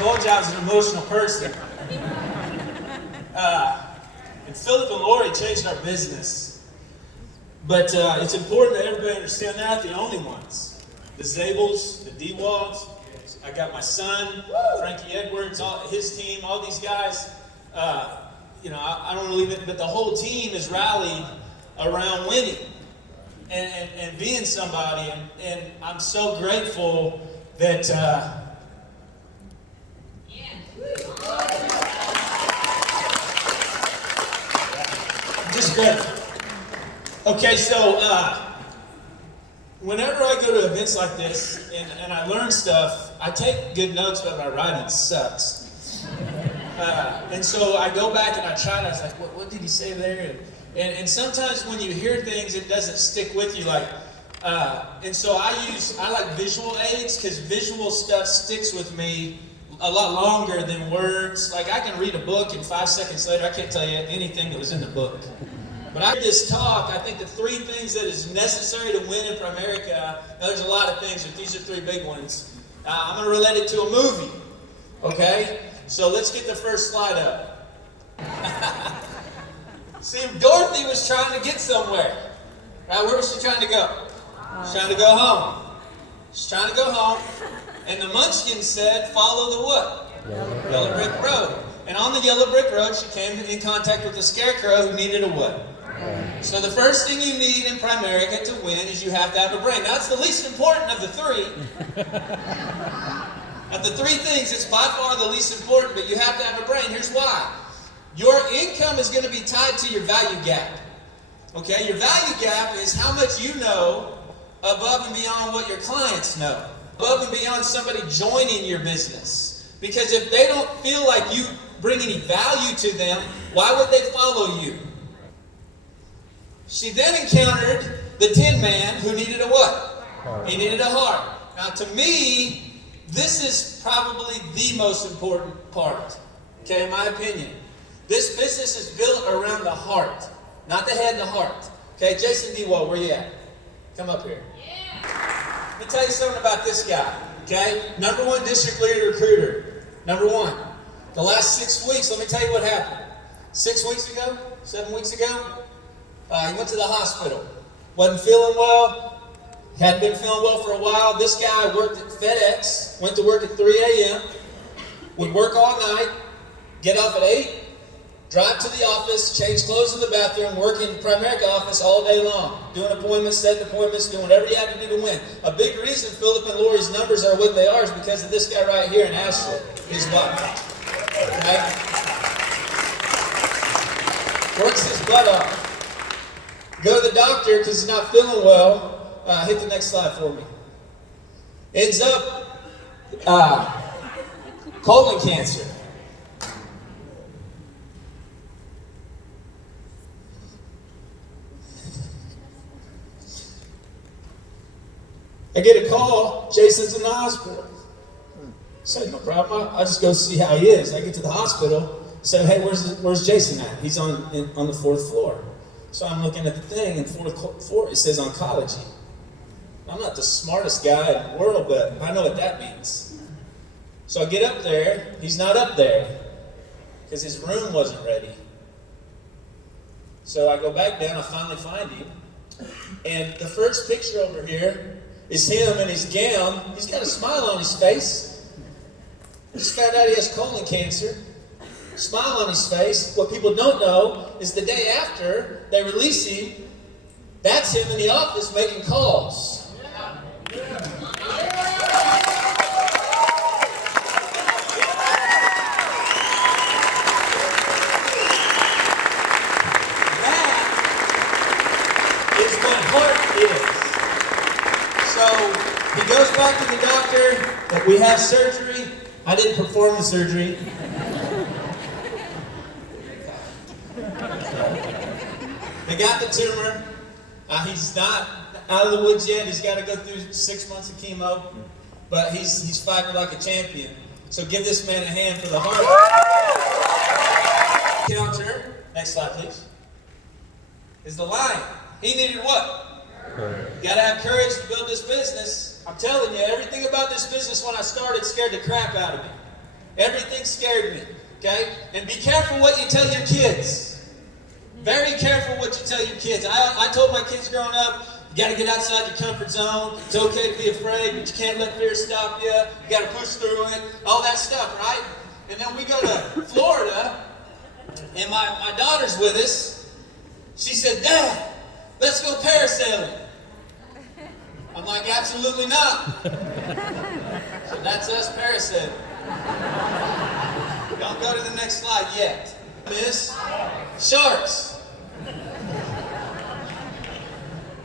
Told you I was an emotional person. And Philip and Lori changed our business. But it's important that everybody understand they're not the only ones. The Zabels, the D-Walls, I got my son, Frankie Edwards, his team, all these guys. I don't really, but the whole team is rallied around winning and being somebody. And I'm so grateful that. Just grateful. Okay, so whenever I go to events like this and I learn stuff, I take good notes, but my writing sucks. And so I go back and I try, and I was like, what did he say there? And sometimes when you hear things, it doesn't stick with you. And so I like visual aids, because visual stuff sticks with me a lot longer than words. Like, I can read a book and 5 seconds later, I can't tell you anything that was in the book. But after this talk, I think the 3 things that is necessary to win in Primerica, now there's a lot of things, but these are 3 big ones. I'm going to relate it to a movie, okay? So let's get the first slide up. See, Dorothy was trying to get somewhere. Right? Where was she trying to go? She's trying to go home. She's trying to go home. And the Munchkins said, follow the what? Yellow brick road. And on the yellow brick road, she came in contact with the scarecrow who needed a what? So the first thing you need in Primerica to win is you have to have a brain. Now, it's the least important of the 3. Of the 3 things, it's by far the least important, but you have to have a brain. Here's why. Your income is going to be tied to your value gap. Okay? Your value gap is how much you know above and beyond what your clients know. Above and beyond somebody joining your business. Because if they don't feel like you bring any value to them, why would they follow you? She then encountered the Tin Man, who needed a what? He needed a heart. Now, to me, this is probably the most important part, okay, in my opinion. This business is built around the heart, not the head, the heart. Okay, Jason D-Wall, where you at? Come up here. Yeah. Let me tell you something about this guy, okay? Number 1 district leader recruiter. Number 1. The last 6 weeks, let me tell you what happened. 6 weeks ago, 7 weeks ago, he went to the hospital. Wasn't feeling well. Hadn't been feeling well for a while. This guy worked at FedEx, went to work at 3 a.m., would work all night, get off at 8, drive to the office, change clothes in the bathroom, work in the Primerica office all day long, doing appointments, setting appointments, doing whatever you had to do to win. A big reason Philip and Lori's numbers are what they are is because of this guy right here in Asheville, his wife. Okay? Works his butt off. Go to the doctor because he's not feeling well. Hit the next slide for me. Ends up colon cancer. I get a call, Jason's in the hospital. I said, no problem, I'll just go see how he is. I get to the hospital, said, hey, where's Jason at? He's on the 4th floor. So I'm looking at the thing, and 4th floor, it says oncology. I'm not the smartest guy in the world, but I know what that means. So I get up there, he's not up there, because his room wasn't ready. So I go back down, I finally find him, and the first picture over here is him in his gown. He's got a smile on his face. Just found out he has colon cancer. Smile on his face. What people don't know is the day after they release him, that's him in the office making calls. That is what heart is. So he goes back to the doctor. We have surgery. I didn't perform the surgery. They got the tumor. He's not out of the woods yet. He's got to go through 6 months of chemo. But he's fighting like a champion. So give this man a hand for the heart. Counter, next slide please, is the lion. He needed what? You got to have courage to build this business. I'm telling you, everything about this business when I started scared the crap out of me. Everything scared me, okay? And be careful what you tell your kids. Very careful what you tell your kids. I told my kids growing up, you got to get outside your comfort zone. It's okay to be afraid, but you can't let fear stop you. You got to push through it, all that stuff, right? And then we go to Florida, and my daughter's with us. She said, Dad, let's go parasailing. I'm like, absolutely not. So that's us parasailing. Don't go to the next slide yet. Miss Sharks.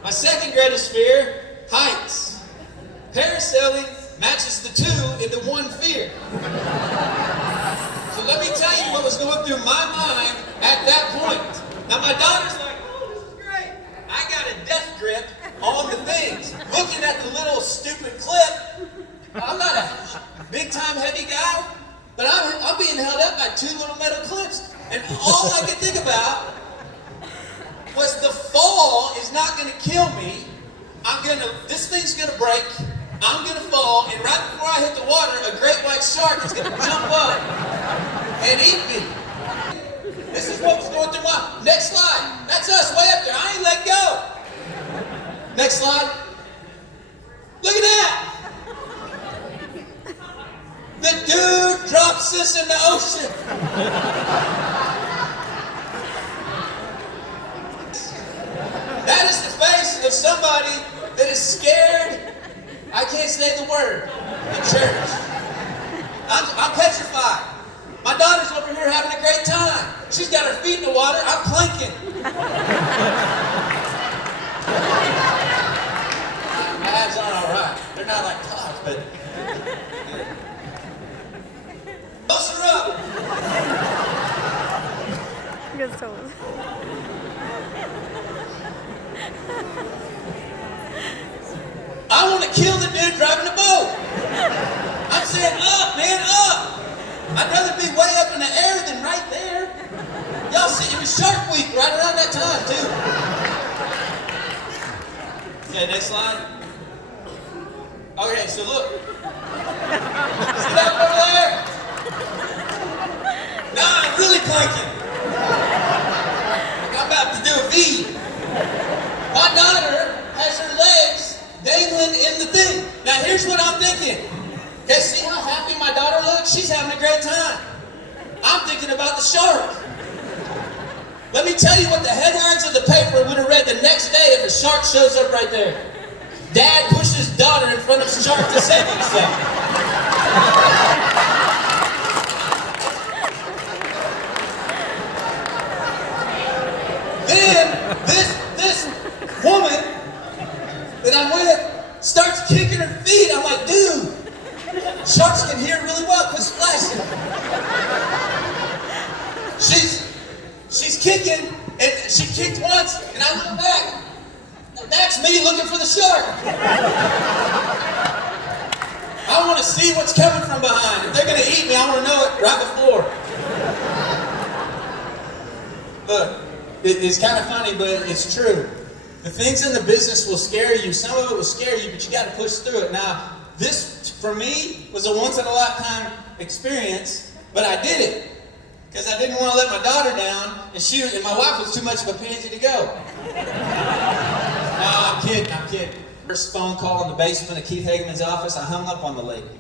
My second greatest fear, heights. Parasailing matches the two into one fear. So let me tell you what was going through my mind at that point. Now my daughter's like, oh, this is great. I got a death grip on the things. Looking at the little stupid clip. I'm not a big time heavy guy, but I'm being held up by two little metal clips. And all I could think about was the fall is not going to kill me. This thing's going to break. I'm going to fall, and right before I hit the water, a great white shark is going to jump up and eat me. This is what was going through my... Next slide. That's us way up there. I ain't let go. Next slide. Look at that. The dude drops us in the ocean. That is the face of somebody that is scared. I can't say the word in church. I'm petrified. My daughter's over here having a great time. She's got her feet in the water. I'm planking. My abs aren't all right. They're not like Todd's, but... Closer up. Good souls. I want to kill the dude driving the boat. I'm saying up, man, up. I'd rather be way up in the air than right there. Y'all see, it was Shark Week right around that time, too. Okay, next slide. Okay, so look. See that over there? Now I'm really planking. I'm about to do a V. My daughter has her legs dangling in the thing. Now here's what I'm thinking. Okay, see how happy my daughter looks? She's having a great time. I'm thinking about the shark. Let me tell you what the headlines of the paper would have read the next day if a shark shows up right there. Dad pushes daughter in front of shark to save himself. Then this woman that I'm with starts kicking her feet. I'm like, dude, sharks can hear really well, quit splashing. She's kicking, and she kicked once, and I look back. That's me looking for the shark. I want to see what's coming from behind. If they're going to eat me, I want to know it right before. Look, it's kind of funny, but it's true. The things in the business will scare you. Some of it will scare you, but you got to push through it. Now, this, for me, was a once-in-a-lifetime experience, but I did it. Because I didn't want to let my daughter down, and my wife was too much of a pansy to go. No, I'm kidding. First phone call in the basement of Keith Hageman's office, I hung up on the lady.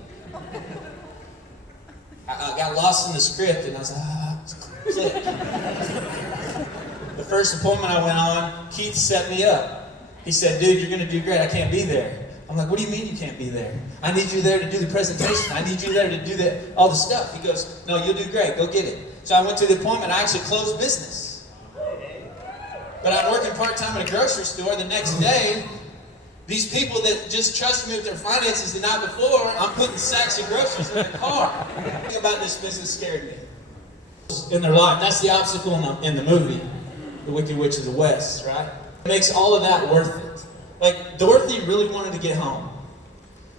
I got lost in the script, and I was like, click. The first appointment I went on, Keith set me up. He said, dude, you're going to do great. I can't be there. I'm like, what do you mean you can't be there? I need you there to do the presentation. I need you there to do all the stuff. He goes, no, you'll do great. Go get it. So I went to the appointment. I actually closed business. But I'm working part-time at a grocery store. The next day, these people that just trusted me with their finances the night before, I'm putting sacks of groceries in the car. Everything about this business scared me. In their life, that's the obstacle in the movie, The Wicked Witch of the West, right? It makes all of that worth it. Like, Dorothy really wanted to get home.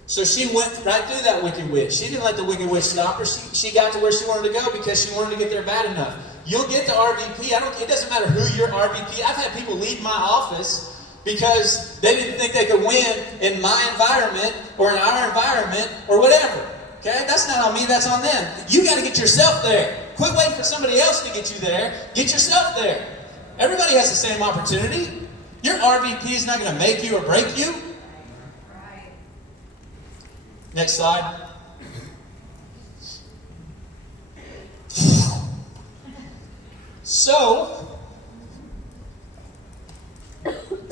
So she went right through that wicked witch. She didn't let the wicked witch stop her. She got to where she wanted to go because she wanted to get there bad enough. You'll get to RVP. It doesn't matter who your RVP. I've had people leave my office because they didn't think they could win in my environment or in our environment or whatever. Okay? That's not on me, that's on them. You got to get yourself there. Quit waiting for somebody else to get you there. Get yourself there. Everybody has the same opportunity. Your RVP is not going to make you or break you. Next slide. So,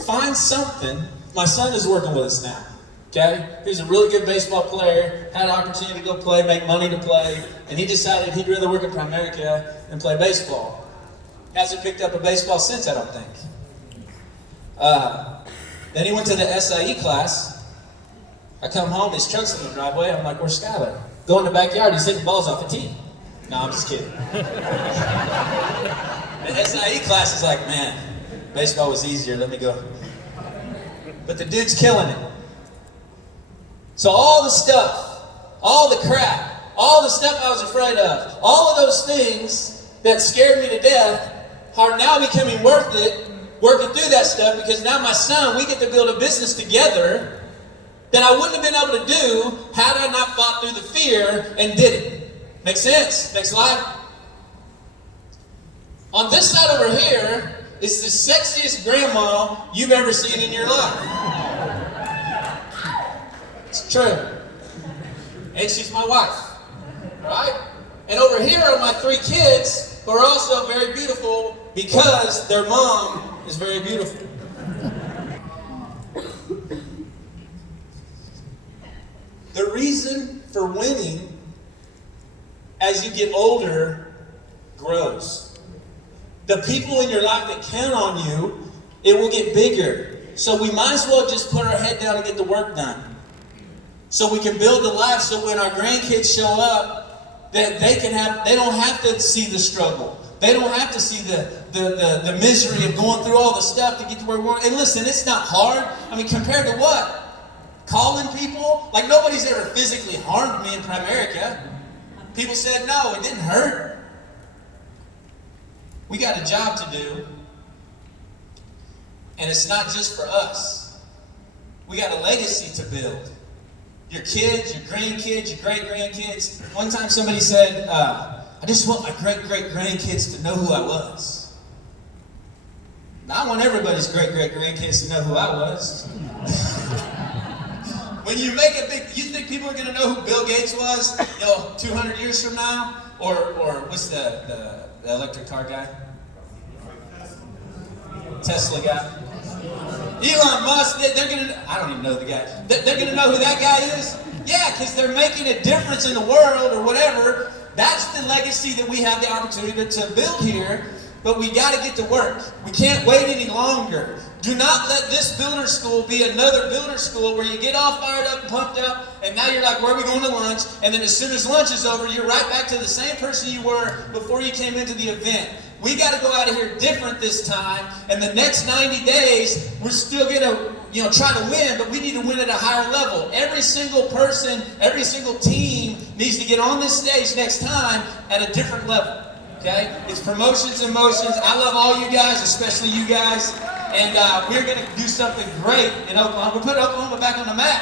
find something. My son is working with us now. Okay? He's a really good baseball player, had an opportunity to go play, make money to play, and he decided he'd rather work at Primerica than play baseball. Hasn't picked up a baseball since, I don't think. Then he went to the SIE class. I come home, his truck's in the driveway. I'm like, where's Skyler? Go in the backyard, he's hitting balls off a tee. No, I'm just kidding. The SIE class is like, man, baseball was easier, let me go. But the dude's killing it. So all the stuff, all the crap, all the stuff I was afraid of, all of those things that scared me to death are now becoming worth it, working through that stuff, because now my son, we get to build a business together that I wouldn't have been able to do had I not fought through the fear and did it. Make sense? Next slide. On this side over here is the sexiest grandma you've ever seen in your life. It's true. And she's my wife. Right? And over here are my 3 kids who are also very beautiful because their mom is very beautiful. The reason for winning as you get older grows. The people in your life that count on you, it will get bigger. So we might as well just put our head down and get the work done. So we can build the life so when our grandkids show up, that they don't have to see the struggle. They don't have to see the misery of going through all the stuff to get to where we're. And listen, it's not hard. I mean, compared to what? Calling people? Like nobody's ever physically harmed me in Primerica. People said, no, it didn't hurt. We got a job to do. And it's not just for us. We got a legacy to build. Your kids, your grandkids, your great-grandkids. One time somebody said, I just want my great-great-grandkids to know who I was. Now, I want everybody's great-great-grandkids to know who I was. When you make a big, you think people are going to know who Bill Gates was, 200 years from now? Or what's the electric car guy? Tesla guy. Elon Musk, they're going to, I don't even know the guy. They're going to know who that guy is? Yeah, because they're making a difference in the world or whatever. That's the legacy that we have the opportunity to build here. But we got to get to work. We can't wait any longer. Do not let this builder school be another builder school where you get all fired up and pumped up, and now you're like, where are we going to lunch? And then as soon as lunch is over, you're right back to the same person you were before you came into the event. We got to go out of here different this time, and the next 90 days, we're still going to try to win, but we need to win at a higher level. Every single person, every single team needs to get on this stage next time at a different level. Okay? It's promotions and motions. I love all you guys, especially you guys. And we're going to do something great in Oklahoma. We're putting Oklahoma back on the map.